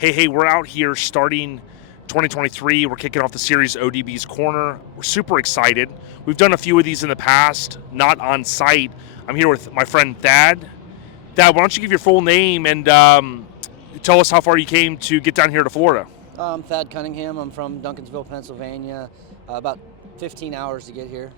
Hey, we're out here starting 2023. We're kicking off the series ODB's Corner. We're super excited. We've done a few of these in the past, not on site. I'm here with my friend Thad. Thad, why don't you give your full name and tell us how far you came to get down here to Florida? I'm Thad Cunningham. I'm from Duncansville, Pennsylvania. About 15 hours to get here.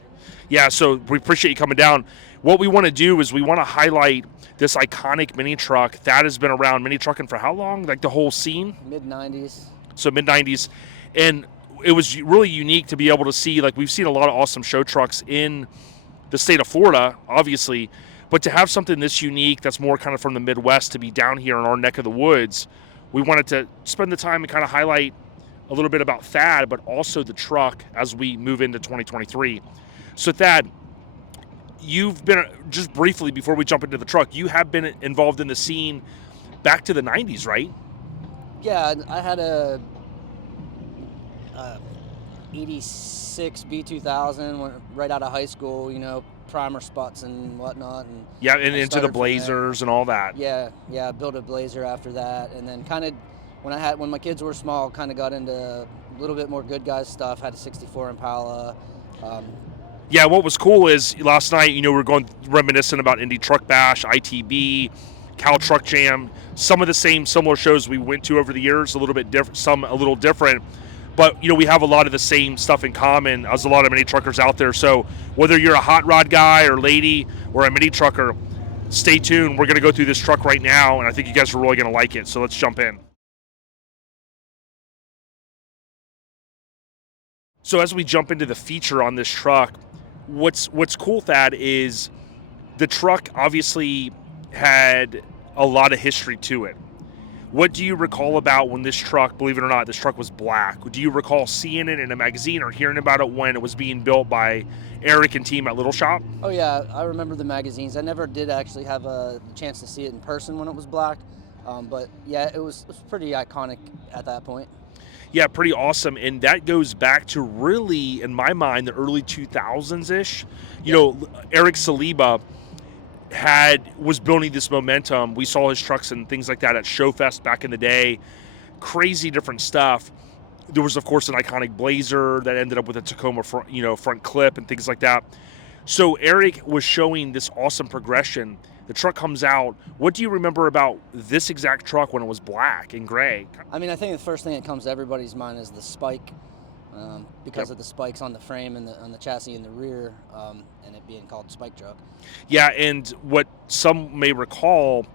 Yeah, so we appreciate you coming down. What we want to do is we want to highlight this iconic mini truck. Thad has been around mini trucking for how long? Like the whole scene? Mid-90s. So mid-90s. And it was really unique to be able to see, like we've seen a lot of awesome show trucks in the state of Florida, obviously, but to have something this unique that's more kind of from the Midwest to be down here in our neck of the woods, we wanted to spend the time and kind of highlight a little bit about Thad, but also the truck as we move into 2023. So Thad, you've been, just briefly before we jump into the truck, you have been involved in the scene back to the 90s, right? Yeah, I had a 86 B2000 right out of high school, primer spots and whatnot. And yeah, and into the Blazers and all that. Yeah, I built a Blazer after that, and then kind of when my kids were small, kind of got into a little bit more good guys stuff. Had a 64 Impala. Yeah, what was cool is last night, we were going reminiscent about Indy Truck Bash, ITB, Cal Truck Jam, some of the same similar shows we went to over the years, a little bit different, some a little different. But, we have a lot of the same stuff in common as a lot of mini truckers out there. So whether you're a hot rod guy or lady or a mini trucker, stay tuned. We're going to go through this truck right now, and I think you guys are really going to like it. So let's jump in. So as we jump into the feature on this truck, what's cool, Thad, is the truck obviously had a lot of history to it. What do you recall about when this truck, believe it or not, this truck was black? Do you recall seeing it in a magazine or hearing about it when it was being built by Eric and team at Little Shop? Oh yeah, I remember the magazines. I never did actually have a chance to see it in person when it was black, but yeah, it was pretty iconic at that point. Yeah, pretty awesome, and that goes back to really, in my mind, the early 2000s-ish. Eric Saliba was building this momentum. We saw his trucks and things like that at Showfest back in the day. Crazy different stuff. There was, of course, an iconic Blazer that ended up with a Tacoma front clip and things like that. So Eric was showing this awesome progression. The truck comes out. What do you remember about this exact truck when it was black and gray? I mean, I think the first thing that comes to everybody's mind is the spike, because of the spikes on the frame and on the chassis in the rear, and it being called Spike Truck. Yeah, and what some may recall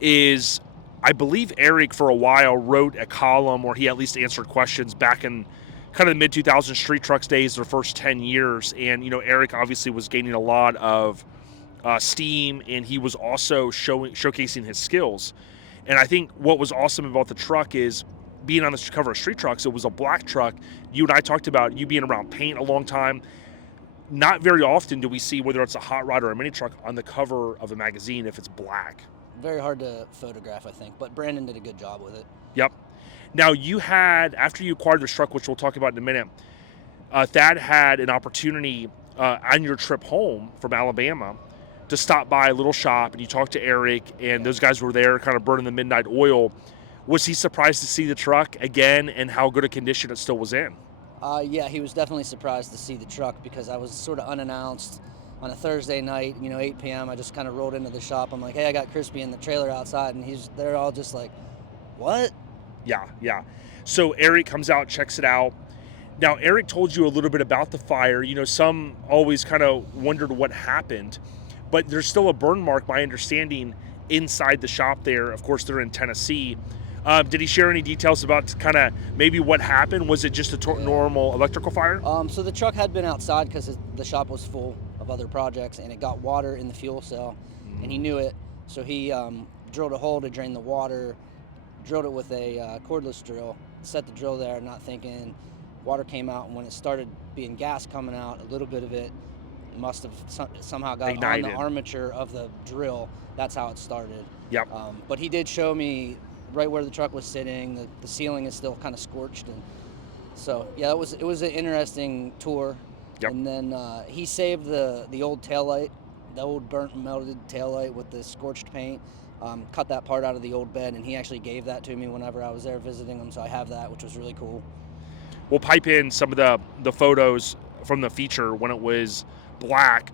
is, I believe Eric for a while wrote a column where he at least answered questions back in kind of the mid-2000s street trucks days, their first 10 years. And, Eric obviously was gaining a lot of steam, and he was also showcasing his skills. And I think what was awesome about the truck is being on the cover of Street Trucks, it was a black truck. You and I talked about you being around paint a long time. Not very often do we see, whether it's a hot rod or a mini truck, on the cover of a magazine if it's black. Very hard to photograph, I think, but Brandon did a good job with it. Yep. Now, you had, after you acquired this truck, which we'll talk about in a minute, Thad had an opportunity on your trip home from Alabama to stop by a Little Shop, and you talked to Eric, and those guys were there kind of burning the midnight oil. Was he surprised to see the truck again and how good a condition it still was in? Yeah, he was definitely surprised to see the truck because I was sort of unannounced on a Thursday night, 8 p.m. I just kind of rolled into the shop. I'm like, hey, I got Crispy in the trailer outside, and they're all just like, what? Yeah. So Eric comes out, checks it out. Now, Eric told you a little bit about the fire. Some always kind of wondered what happened, but there's still a burn mark, my understanding, inside the shop there. Of course, they're in Tennessee. Did he share any details about kind of maybe what happened? Was it just a normal electrical fire? So the truck had been outside because the shop was full of other projects, and it got water in the fuel cell, and he knew it. So he drilled a hole to drain the water, drilled it with a cordless drill, set the drill there, not thinking. Water came out, and when it started being gas coming out, a little bit of it must have somehow got ignited on the armature of the drill. That's how it started. Yep. But he did show me right where the truck was sitting. The ceiling is still kind of scorched, and so yeah, it was an interesting tour. Yep. And then he saved the old taillight, the old burnt melted taillight with the scorched paint. cut that part out of the old bed, and he actually gave that to me whenever I was there visiting him, so I have that, which was really cool. We'll pipe in some of the photos from the feature when it was black.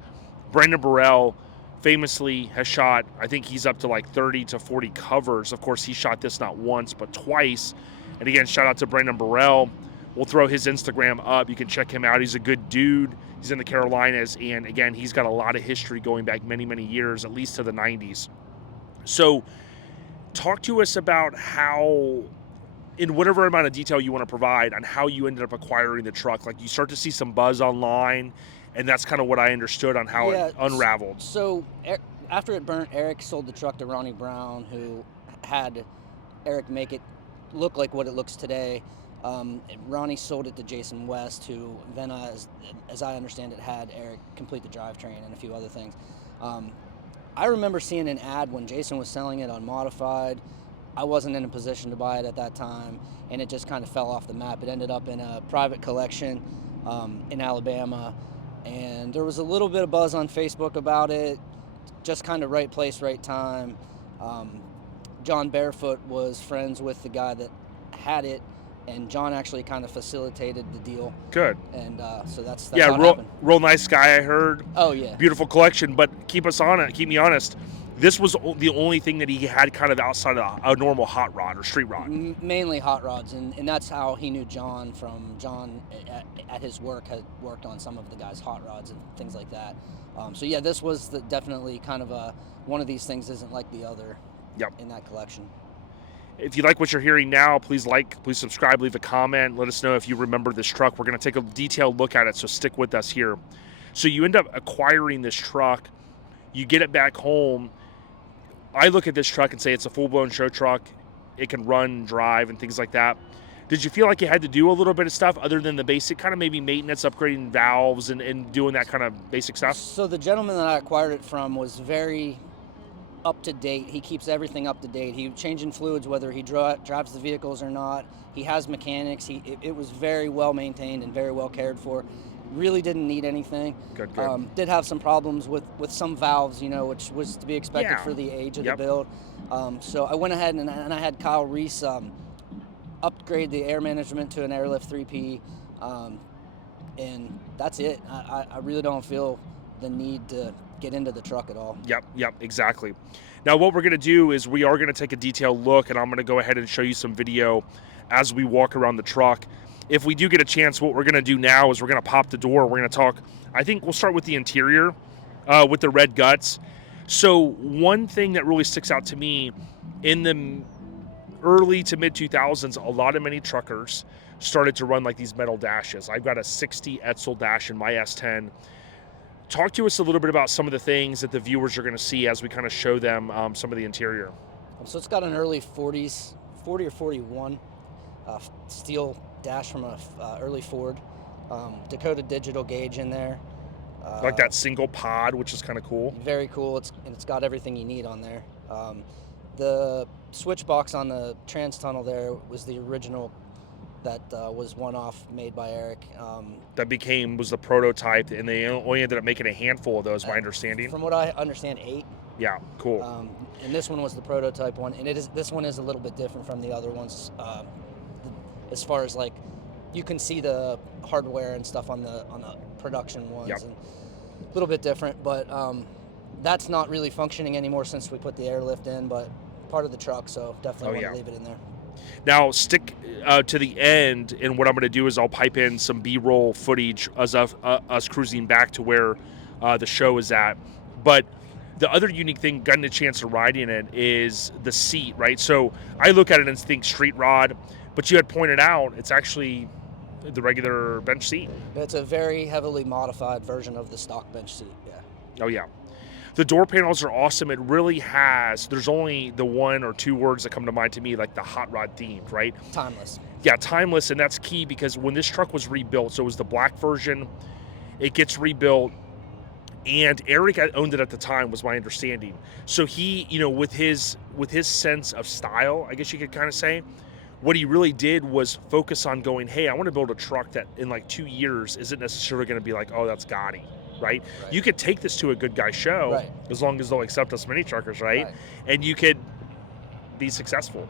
Brandon Burrell famously has shot, I think he's up to like 30 to 40 covers. Of course, he shot this not once, but twice. And again, shout out to Brandon Burrell. We'll throw his Instagram up. You can check him out. He's a good dude. He's in the Carolinas. And again, he's got a lot of history going back many, many years, at least to the 90s. So talk to us about how, in whatever amount of detail you want to provide, on how you ended up acquiring the truck. Like, you start to see some buzz online, and that's kind of what I understood on how it unraveled. So after it burnt, Eric sold the truck to Ronnie Brown, who had Eric make it look like what it looks today. Ronnie sold it to Jason West, who then, as I understand it, had Eric complete the drivetrain and a few other things. I remember seeing an ad when Jason was selling it on Modified. I wasn't in a position to buy it at that time, and it just kind of fell off the map. It ended up in a private collection in Alabama, and there was a little bit of buzz on Facebook about it, just kind of right place, right time. John Barefoot was friends with the guy that had it, and John actually kind of facilitated the deal. Good. And so that's yeah, how it happened. Real nice guy, I heard. Oh, yeah. Beautiful collection, but keep me honest. This was the only thing that he had kind of outside of a normal hot rod or street rod. Mainly hot rods, and that's how he knew John. From John at his work had worked on some of the guys' hot rods and things like that. So yeah, this was definitely kind of one of these things isn't like the other. Yep. In that collection. If you like what you're hearing now, please subscribe, leave a comment. Let us know if you remember this truck. We're going to take a detailed look at it, so stick with us here. So you end up acquiring this truck. You get it back home. I look at this truck and say it's a full-blown show truck. It can run, drive, and things like that. Did you feel like you had to do a little bit of stuff other than the basic kind of maybe maintenance, upgrading valves, and doing that kind of basic stuff? So the gentleman that I acquired it from was very up to date. He keeps everything up to date. He changing fluids whether he drives the vehicles or not. He has mechanics. It was very well maintained and very well cared for. Really didn't need anything. Good. Did have some problems with some valves, which was to be expected for the age of the build. So I went ahead and I had Kyle Reese upgrade the air management to an Airlift 3P, and that's it. I really don't feel the need to get into the truck at all. Yep, exactly. Now what we're going to do is we are going to take a detailed look, and I'm going to go ahead and show you some video as we walk around the truck. If we do get a chance, what we're going to do now is we're going to pop the door. We're going to talk, I think we'll start with the interior with the red guts. So one thing that really sticks out to me, in the early to mid 2000s, a lot of many truckers started to run like these metal dashes. I've got a 60 Etzel dash in my S10. Talk to us a little bit about some of the things that the viewers are going to see as we kind of show them some of the interior. So it's got an early 40s, 40 or 41 steel dash from a early Ford. Dakota digital gauge in there. Like that single pod, which is kind of cool. Very cool. It's got everything you need on there. The switch box on the trans tunnel there was the original that was one-off made by Eric. That was the prototype, and they only ended up making a handful of those, my understanding. From what I understand, 8. Yeah, cool. And this one was the prototype one, and this one is a little bit different from the other ones, as far as like you can see the hardware and stuff on the production ones, and a little bit different. But that's not really functioning anymore since we put the airlift in, but part of the truck, so definitely want to leave it in there. Now, stick to the end, and what I'm going to do is I'll pipe in some B-roll footage of us cruising back to where the show is at. But the other unique thing, getting a chance to ride in it, is the seat, right? So I look at it and think street rod, but you had pointed out it's actually the regular bench seat. It's a very heavily modified version of the stock bench seat, yeah. Oh, yeah. The door panels are awesome. It really has, there's only the one or two words that come to mind to me, like the hot rod themed, right? Timeless. Yeah, timeless, and that's key because when this truck was rebuilt, so it was the black version, it gets rebuilt, and Eric owned it at the time, was my understanding. So he, with his sense of style, I guess you could kind of say, what he really did was focus on going, hey, I want to build a truck that in like 2 years isn't necessarily going to be like, oh, that's gaudy. right? Right. You could take this to a good guy show, Right. as long as they'll accept us mini truckers, right? And you could be successful.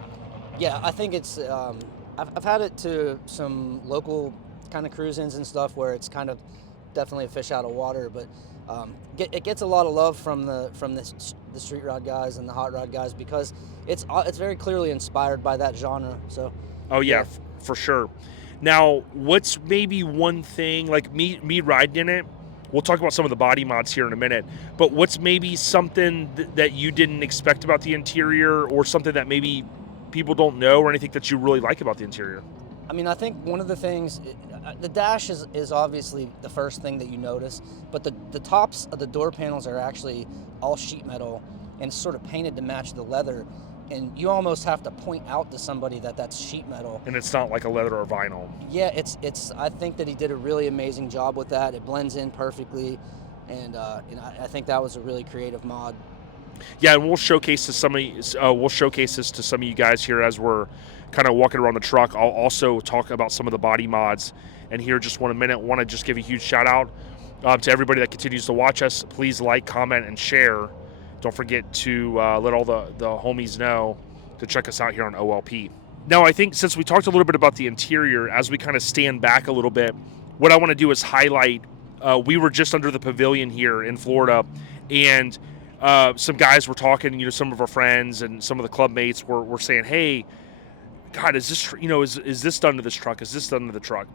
Yeah, I think it's. I've had it to some local kind of cruise-ins and stuff where it's kind of definitely a fish out of water, but it gets a lot of love from the street rod guys and the hot rod guys because it's very clearly inspired by that genre. So. Oh yeah, for sure. Now, what's maybe one thing, like me riding in it? We'll talk about some of the body mods here in a minute, but what's maybe something that you didn't expect about the interior, or something that maybe people don't know, or anything that you really like about the interior? I mean, I think one of the things, the dash is obviously the first thing that you notice, but the tops of the door panels are actually all sheet metal and sort of painted to match the leather. And you almost have to point out to somebody that that's sheet metal. And it's not like a leather or vinyl. Yeah, it's. I think that he did a really amazing job with that. It blends in perfectly, and I think that was a really creative mod. Yeah, and we'll showcase this to some of you guys here as we're kind of walking around the truck. I'll also talk about some of the body mods. And here, just 1 minute, want to just give a huge shout out to everybody that continues to watch us. Please like, comment, and share. Don't forget to let all the homies know to check us out here on OLP. Now, I think since we talked a little bit about the interior, as we kind of stand back a little bit, what I want to do is highlight, we were just under the pavilion here in Florida, and some guys were talking, some of our friends and some of the club mates were saying, hey, God, is this, is this done to this truck? Is this done to the truck?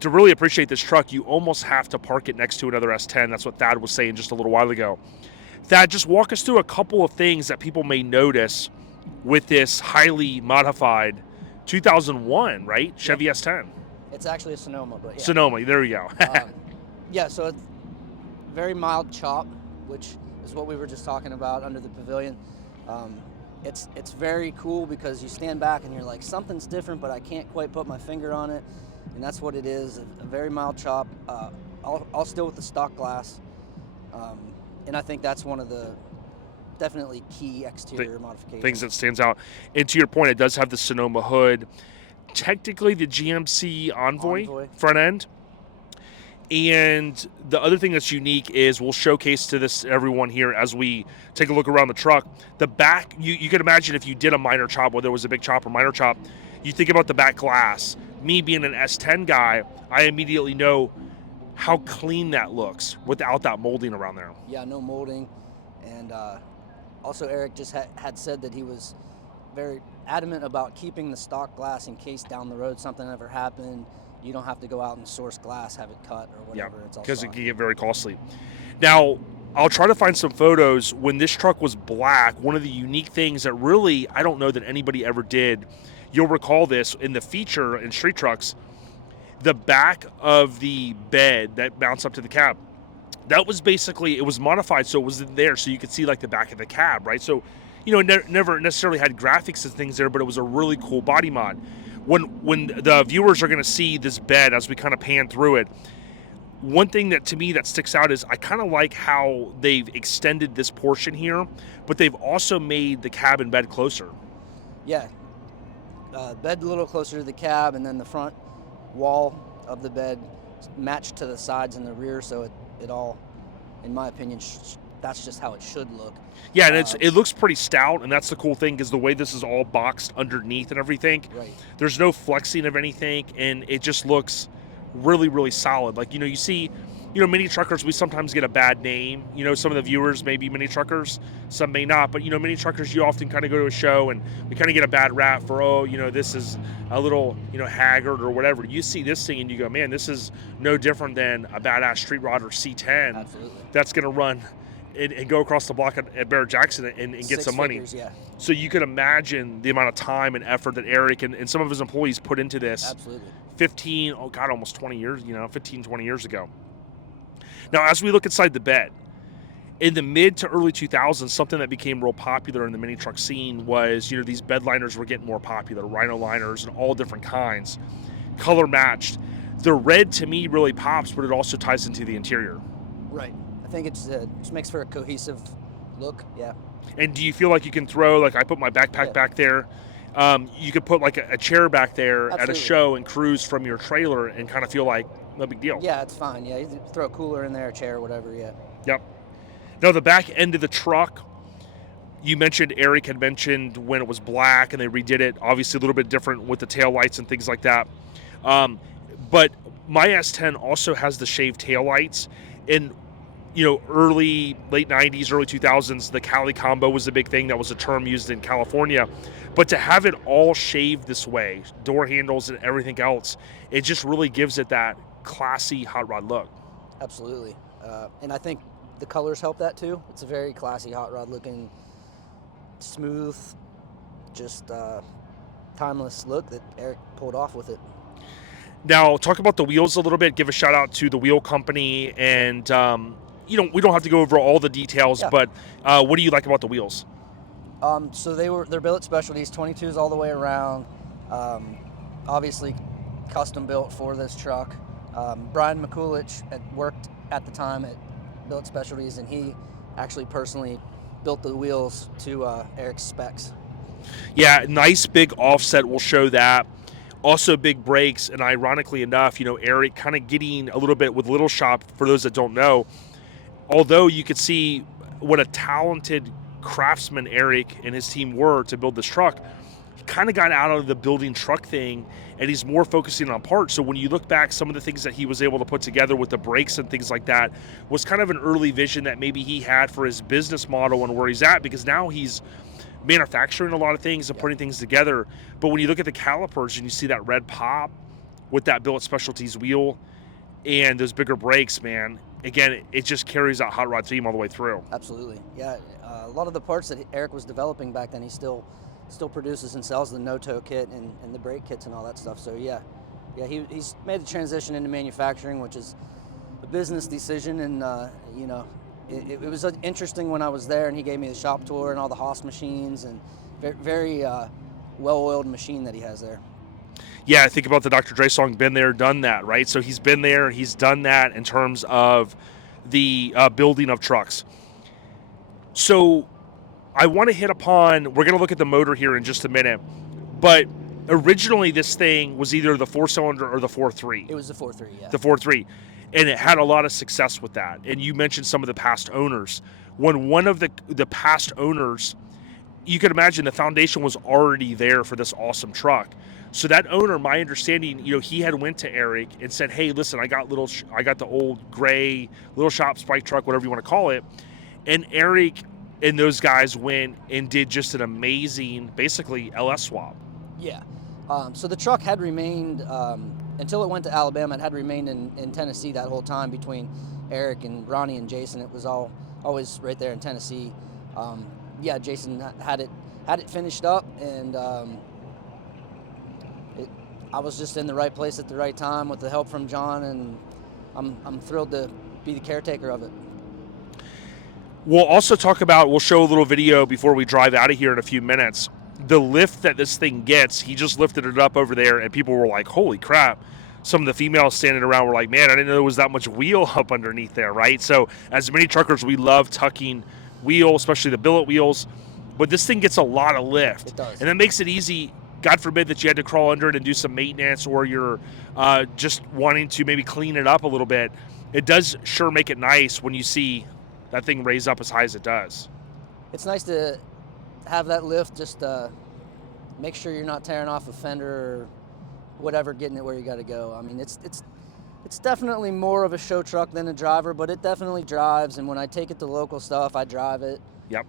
To really appreciate this truck, you almost have to park it next to another S10. That's what Thad was saying just a little while ago. Thad, just walk us through a couple of things that people may notice with this highly modified 2001, right? Chevy S10. It's actually a Sonoma, but yeah. Sonoma, there we go. Yeah, so it's very mild chop, which is what we were just talking about under the pavilion. It's very cool because you stand back and you're like, something's different, but I can't quite put my finger on it. And that's what it is, a very mild chop. I'll still with the stock glass. And I think that's one of the definitely key exterior modifications. Things that stands out. And to your point, it does have the Sonoma hood. Technically, the GMC Envoy front end. And the other thing that's unique is we'll showcase to this everyone here as we take a look around the truck. The back, you can imagine if you did a minor chop, whether it was a big chop or minor chop, you think about the back glass. Me being an S10 guy, I immediately know how clean that looks without that molding around there. Yeah, no molding. And also Eric just had said that he was very adamant about keeping the stock glass in case down the road something ever happened. You don't have to go out and source glass, have it cut or whatever. Yeah, it's all because it can get very costly. Now, I'll try to find some photos. When this truck was black, one of the unique things that really, I don't know that anybody ever did, you'll recall this in the feature in street trucks, the back of the bed that mounts up to the cab, that was basically, it was modified so it was in there so you could see like the back of the cab, right? So, it never necessarily had graphics and things there, but it was a really cool body mod. When the viewers are going to see this bed as we kind of pan through it, one thing that to me that sticks out is I kind of like how they've extended this portion here, but they've also made the cab and bed closer. Yeah, bed a little closer to the cab, and then the front wall of the bed matched to the sides and the rear, so it all, in my opinion, that's just how it should look. Yeah, and it looks pretty stout, and that's the cool thing is the way this is all boxed underneath and everything. Right. There's no flexing of anything, and it just looks really, really solid. Like, you see, mini truckers, we sometimes get a bad name. Some of the viewers may be mini truckers, some may not, but, mini truckers, you often kind of go to a show and we kind of get a bad rap for, this is a little, haggard or whatever. You see this thing and you go, man, this is no different than a badass street rod or C10. Absolutely. That's going to run and go across the block at Barrett Jackson and get some money. Figures, yeah. So you can imagine the amount of time and effort that Eric and some of his employees put into this. Absolutely. Almost 20 years, 20 years ago. Now, as we look inside the bed, in the mid to early 2000s, something that became real popular in the mini truck scene was, these bed liners were getting more popular, rhino liners and all different kinds, color matched. The red to me really pops, but it also ties into the interior. Right. I think it just makes for a cohesive look. Yeah. And do you feel like you can throw, like I put my backpack back there, you could put like a chair back there at a show and cruise from your trailer and kind of feel like no big deal. Yeah, it's fine. Yeah, you can throw a cooler in there, a chair, whatever. Yeah. Yep. Now the back end of the truck, you mentioned, Eric had mentioned when it was black and they redid it, obviously a little bit different with the tail lights and things like that. But my S10 also has the shaved tail lights. And late 90s, early 2000s, the Cali combo was the big thing. That was a term used in California. But to have it all shaved this way, door handles and everything else, it just really gives it that classy hot rod look. Absolutely. And I think the colors help that too. It's a very classy hot rod looking, smooth, just timeless look that Eric pulled off with it. Now, talk about the wheels a little bit. Give a shout out to the wheel company. And, we don't have to go over all the details, Yeah. but what do you like about the wheels? So they're billet specialties, 22s all the way around. Obviously custom built for this truck. Brian McCulich had worked at the time at Billet Specialties, and he actually personally built the wheels to Eric's specs. Yeah, nice big offset will show that. Also big brakes, and ironically enough, Eric kind of getting a little bit with Little Shop, for those that don't know, although you could see what a talented craftsman Eric and his team were to build this truck, he kind of got out of the building truck thing, and he's more focusing on parts. So when you look back, some of the things that he was able to put together with the brakes and things like that was kind of an early vision that maybe he had for his business model and where he's at, because now he's manufacturing a lot of things and putting things together. But when you look at the calipers and you see that red pop with that Billet Specialties wheel and those bigger brakes, man, again, it just carries that hot rod theme all the way through. Absolutely. Yeah, a lot of the parts that Eric was developing back then, he still produces and sells the no-toe kit and the brake kits and all that stuff. So yeah, he's made the transition into manufacturing, which is a business decision. And it was interesting when I was there, and he gave me the shop tour and all the Haas machines, and very well-oiled machine that he has there. Yeah, I think about the Dr. Dre song, Been There, Done That, right? So he's been there, he's done that in terms of the building of trucks. So I want to hit upon, we're going to look at the motor here in just a minute, but originally this thing was either the 4-cylinder or the 4.3. It was the 4.3, yeah. The 4.3. And it had a lot of success with that. And you mentioned some of the past owners. When one of the past owners, you can imagine the foundation was already there for this awesome truck. So that owner, my understanding, he had went to Eric and said, "Hey, listen, I got the old gray Little Shop spike truck, whatever you want to call it." And Eric and those guys went and did just an amazing, basically, LS swap. Yeah. So the truck had remained, until it went to Alabama, it had remained in Tennessee that whole time between Eric and Ronnie and Jason. It was always right there in Tennessee. Jason had it finished up, and I was just in the right place at the right time with the help from John, and I'm thrilled to be the caretaker of it. We'll also we'll show a little video before we drive out of here in a few minutes. The lift that this thing gets, he just lifted it up over there, and people were like, holy crap. Some of the females standing around were like, man, I didn't know there was that much wheel up underneath there, right? So as many truckers, we love tucking wheel, especially the billet wheels, but this thing gets a lot of lift. It does. And that makes it easy. God forbid that you had to crawl under it and do some maintenance, or you're just wanting to maybe clean it up a little bit. It does sure make it nice when you see that thing raise up as high as it does. It's nice to have that lift, just make sure you're not tearing off a fender or whatever, getting it where you got to go. I mean, it's definitely more of a show truck than a driver, but it definitely drives, and when I take it to local stuff, I drive it. Yep.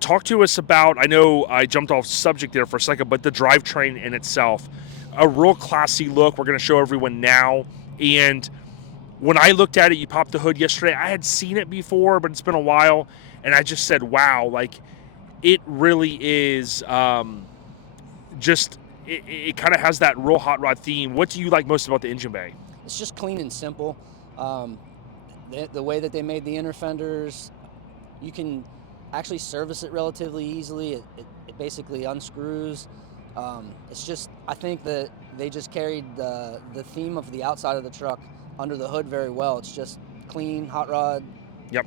Talk to us about, I know I jumped off subject there for a second, but the drivetrain in itself. A real classy look. We're going to show everyone now. And when I looked at it, you popped the hood yesterday. I had seen it before, but it's been a while. And I just said, wow, like it really is it kind of has that real hot rod theme. What do you like most about the engine bay? It's just clean and simple. The way that they made the inner fenders, you can actually service it relatively easily. It basically unscrews. It's just, I think that they just carried the theme of the outside of the truck under the hood very well. It's just clean, hot rod. Yep.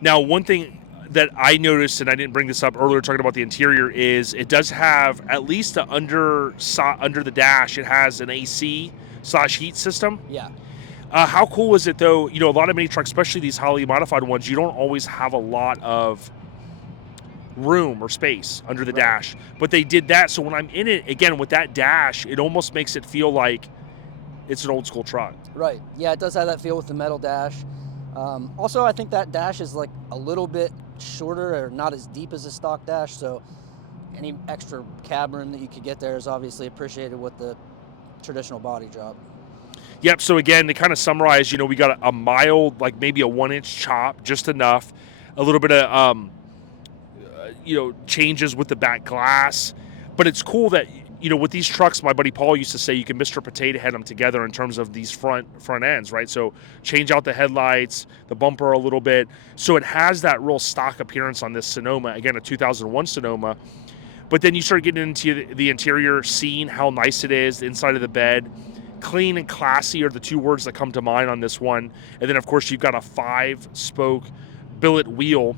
Now, one thing that I noticed, and I didn't bring this up earlier talking about the interior, is it does have at least under the dash, it has an AC / heat system. Yeah. How cool is it though? You know, a lot of mini trucks, especially these highly modified ones, you don't always have a lot of room or space under the dash, but they did that. So when I'm in it again with that dash, it almost makes it feel like it's an old school truck. Right. Yeah, it does have that feel with the metal dash. Also, I think that dash is like a little bit shorter or not as deep as a stock dash. So any extra cab room that you could get there is obviously appreciated with the traditional body drop. Yep. So again, to kind of summarize, you know, we got a mild, like maybe a 1-inch chop, just enough. A little bit of, you know, changes with the back glass. But it's cool that, you know, with these trucks, my buddy Paul used to say you can Mr. Potato Head them together in terms of these front ends, right? So change out the headlights, the bumper a little bit. So it has that real stock appearance on this Sonoma. Again, a 2001 Sonoma. But then you start getting into the interior, seeing how nice it is, the inside of the bed. Clean and classy are the two words that come to mind on this one. And then, of course, you've got a 5-spoke billet wheel.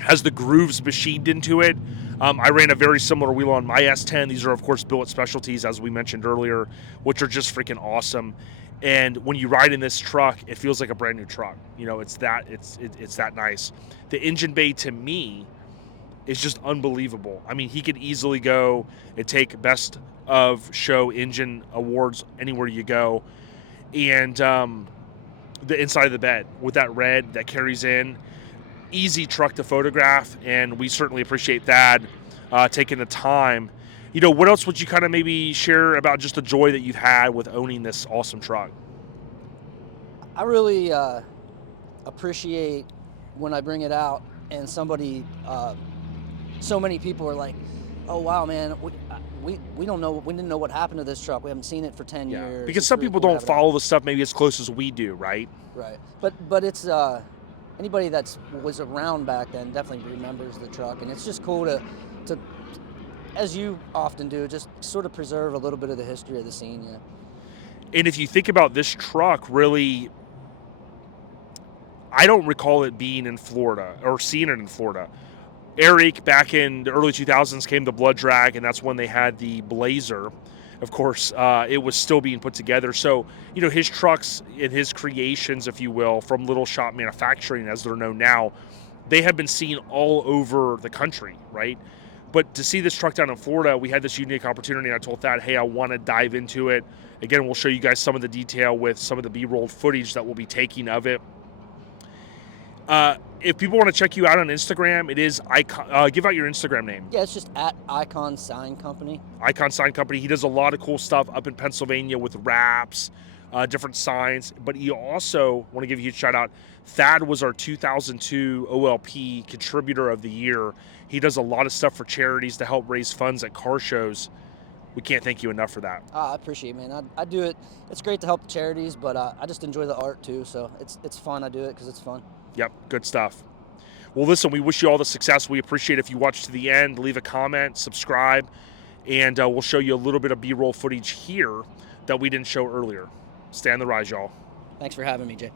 Has the grooves machined into it. I ran a very similar wheel on my S10. These are, of course, billet specialties, as we mentioned earlier, which are just freaking awesome. And when you ride in this truck, it feels like a brand new truck. You know, it's that nice. The engine bay, to me, is just unbelievable. I mean, he could easily go and take best of show engine awards anywhere you go. And the inside of the bed with that red that carries in, easy truck to photograph, and we certainly appreciate Thad taking the time. You know, what else would you kind of maybe share about just the joy that you've had with owning this awesome truck? I really appreciate when I bring it out and somebody, so many people are like, "Oh wow, man, we don't know, we didn't know what happened to this truck. We haven't seen it for 10 years." Because some people don't follow the stuff maybe as close as we do, right? Right. But it's anybody that was around back then definitely remembers the truck, and it's just cool to as you often do, just sort of preserve a little bit of the history of the scene. Yeah. And if you think about this truck, really, I don't recall it being in Florida or seeing it in Florida. Eric, back in the early 2000s, came the Blood Drag, and that's when they had the Blazer. Of course, it was still being put together. So, you know, his trucks and his creations, if you will, from Little Shop Manufacturing, as they're known now, they have been seen all over the country, right? But to see this truck down in Florida, we had this unique opportunity, and I told Thad, hey, I want to dive into it. Again, we'll show you guys some of the detail with some of the B-roll footage that we'll be taking of it. If people want to check you out on Instagram, it is Icon. Give out your Instagram name. Yeah, it's just at Icon Sign Company. Icon Sign Company. He does a lot of cool stuff up in Pennsylvania with wraps, different signs. But he also, want to give you a shout out, Thad was our 2002 OLP Contributor of the Year. He does a lot of stuff for charities to help raise funds at car shows. We can't thank you enough for that. I appreciate it, man. I do it. It's great to help charities, but I just enjoy the art too. So it's fun. I do it because it's fun. Yep, good stuff. Well, listen, we wish you all the success. We appreciate if you watch to the end, leave a comment, subscribe, and we'll show you a little bit of B-roll footage here that we didn't show earlier. Stay on the rise, y'all. Thanks for having me, Jay.